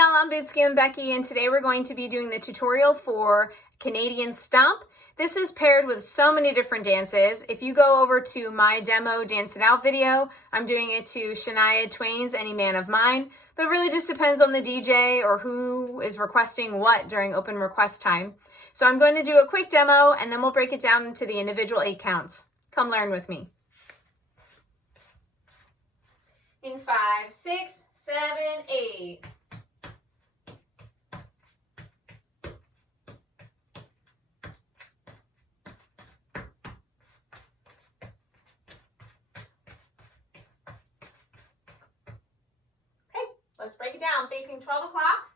y'all, I'm Scootin Becky, and today we're going to be doing the tutorial for Canadian Stomp. This is paired with so many different dances. If you go over to my demo Dance It Out video, I'm doing it to Shania Twain's Any Man of Mine, but it really just depends on the DJ or who is requesting what during open request time. So I'm going to do a quick demo, and then we'll break it down into the individual 8 counts. Come learn with me. In 5, 6, 7, 8. Let's break it down. Facing 12 o'clock.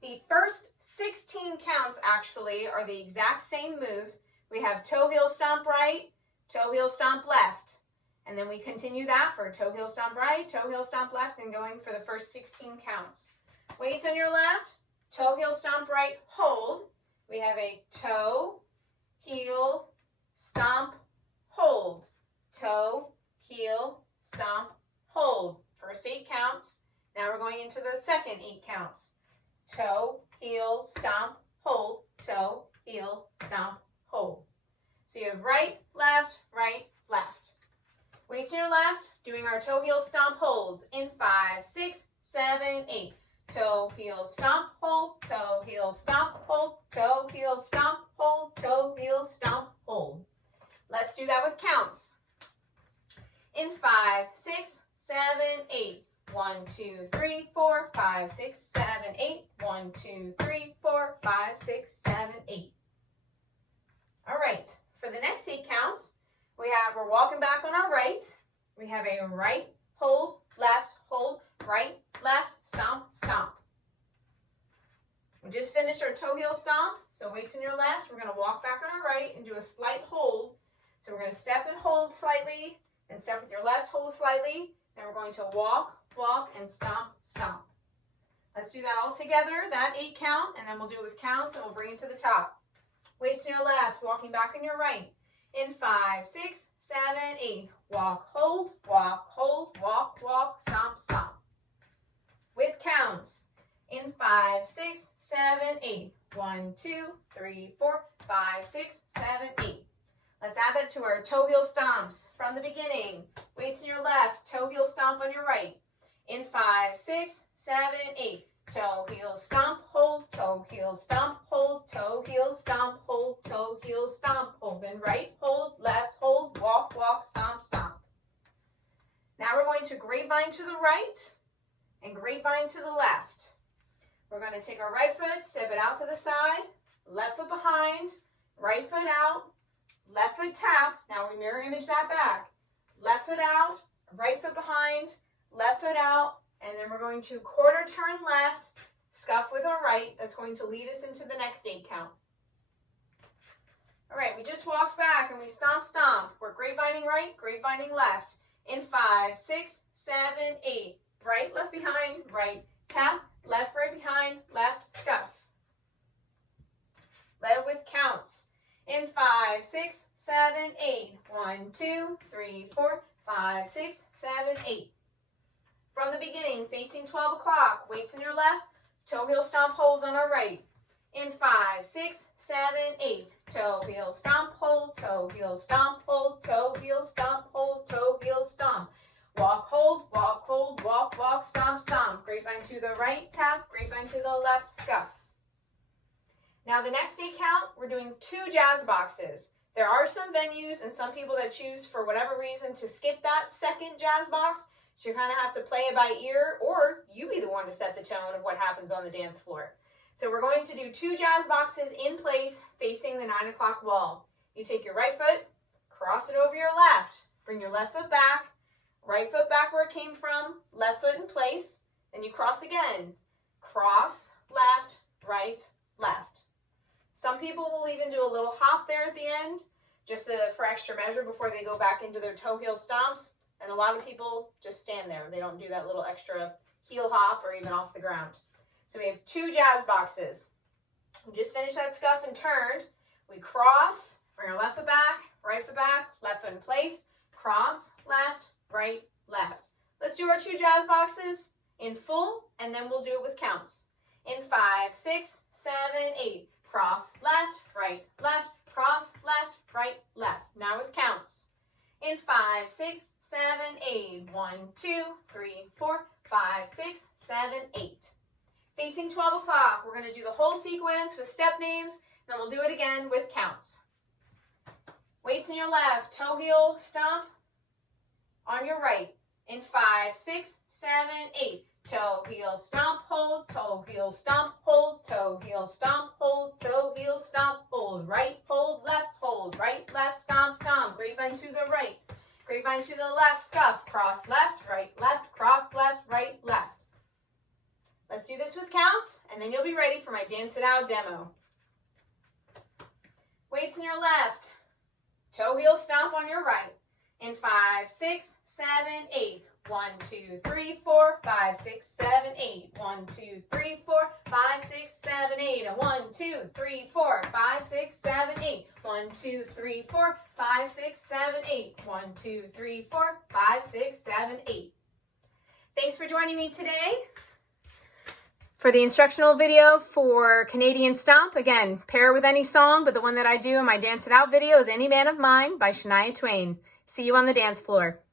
The first 16 counts actually are the exact same moves. We have toe heel stomp right, toe heel stomp left. And then we continue that for toe heel stomp right, toe heel stomp left, and going for the first 16 counts. Weights on your left, toe heel stomp right, hold. We have a toe, heel, stomp, hold. Toe, heel, stomp, hold. First 8 counts. Now we're going into the second 8 counts. Toe, heel, stomp, hold, toe, heel, stomp, hold. So you have right, left, left. Weights to your left, doing our toe, heel, stomp, holds in 5, 6, 7, 8. Toe, heel, stomp, hold, toe, heel, stomp, hold, toe, heel, stomp, hold, toe, heel, stomp, hold. Let's do that with counts. In 5, 6, 7, 8. 1, 2, 3, 4, 5, 6, 7, 8. 1, 2, 3, 4, 5, 6, 7, 8. All right, for the next 8 counts, we're walking back on our right. We have a right, hold, right, left, stomp, stomp. We just finished our toe heel stomp, so weights on your left. We're going to walk back on our right and do a slight hold. So we're going to step and hold slightly, and step with your left, hold slightly. Then we're going to walk, and stomp, stomp. Let's do that all together, that 8 count, and then we'll do it with counts, and we'll bring it to the top. Weights to your left, walking back on your right. In 5, 6, 7, 8. Walk, hold, walk, stomp, stomp. With counts. In 5, 6, 7, 8. 1, 2, 3, 4, 5, 6, 7, 8. Let's add that to our toe heel stomps from the beginning. Weights to your left, toe heel stomp on your right. In 5, 6, 7, 8. Toe heel stomp, hold, toe heel stomp, hold, toe heel stomp, hold, toe heel stomp, hold. Then right, hold, left, hold, walk, stomp, stomp. Now we're going to grapevine to the right and grapevine to the left. We're going to take our right foot, step it out to the side, left foot behind, right foot out, left foot tap. Now we mirror image that back. Left foot out, right foot behind, left foot out, and then we're going to quarter turn left, scuff with our right. That's going to lead us into the next 8 count. All right, we just walked back and we stomp, stomp. We're grapevining right, grapevining left. In 5, 6, 7, 8. Right, left behind, right, tap, left, right behind, left, scuff. Led with counts. In 5, 6, 7, 8. 1, 2, 3, 4, 5, 6, 7, 8. From the beginning, facing 12 o'clock, weights on your left, toe heel stomp holds on our right. In 5, 6, 7, 8. Toe heel stomp hold, toe heel stomp hold, toe heel stomp hold, toe heel stomp. Walk, hold, walk, stomp, stomp. Grapevine to the right, tap, grapevine to the left, scuff. Now the next 8 count, we're doing 2 jazz boxes. There are some venues and some people that choose for whatever reason to skip that second jazz box. So you kind of have to play it by ear, or you be the one to set the tone of what happens on the dance floor. So we're going to do 2 jazz boxes in place facing the 9 o'clock wall. You take your right foot, cross it over your left. Bring your left foot back, right foot back where it came from, left foot in place. Then you cross again. Cross, left, right, left. Some people will even do a little hop there at the end, just for extra measure before they go back into their toe heel stomps. And a lot of people just stand there. They don't do that little extra heel hop or even off the ground. So we have 2 jazz boxes. We just finished that scuff and turned. We cross, bring our left foot back, left foot in place, cross, left, right, left. Let's do our 2 jazz boxes in full, and then we'll do it with counts. In 5, 6, 7, 8. Cross left, cross left, right, left. Now with counts. In 5, 6, 7, 8. 1, 2, 3, 4, 5, 6, 7, 8. Facing 12 o'clock, we're going to do the whole sequence with step names, then we'll do it again with counts. Weights in your left, toe heel, stomp on your right. In 5, 6, 7, 8. Toe heel, stomp, hold, toe heel, stomp, hold, toe heel, stomp, hold, toe heel, stomp, hold, right, hold, right, left, stomp, stomp, grapevine to the right, grapevine to the left, scuff, cross left, cross left, right, left. Let's do this with counts, and then you'll be ready for my Dance It Out demo. Weights in your left, toe heel, stomp on your right. In 5, 6, 7, 8. 1, 2, 3, 4, 5, 6, 7, 8. 1, 2, 3, 4, 5, 6, 7, 8. 1, 2, 3, 4, 5, 6, 7, 8. 1, 2, 3, 4, 5, 6, 7, 8. 1, 2, 3, 4, 5, 6, 7, 8. Thanks for joining me today for the instructional video for Canadian Stomp. Again, pair with any song, but the one that I do in my Dance It Out video is Any Man of Mine by Shania Twain. See you on the dance floor.